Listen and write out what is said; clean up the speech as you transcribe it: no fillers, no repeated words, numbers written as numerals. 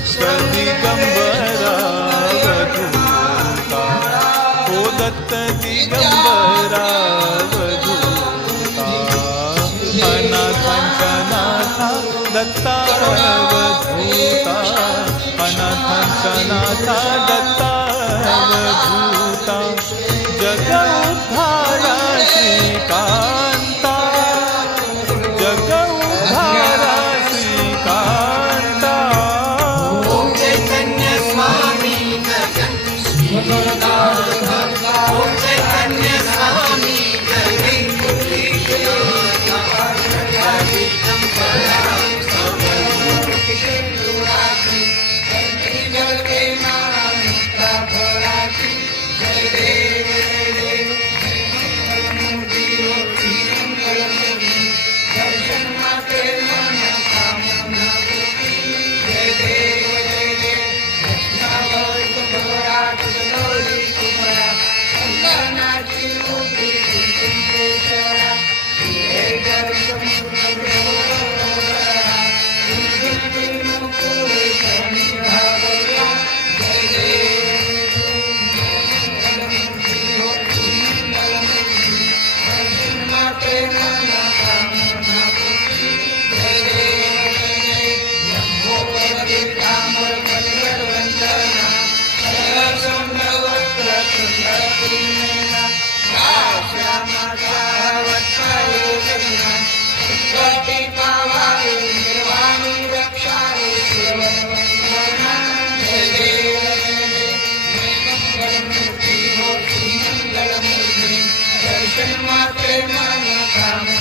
दत्त दिगंबरा अवधूता, ओ दत्त दिगंबरा अवधूता, अनाथांच्या नाथा दत्ता अवधूता, अनाथांच्या नाथा दत्ता अवधूता, जग उद्धारा श्रीकांता, जग उद्धारा श्रीकांता. ओम चैतन्य स्वामी जगन श्रीनाथ, ओम चैतन्य स्वामी जगन Shri Mate Manakam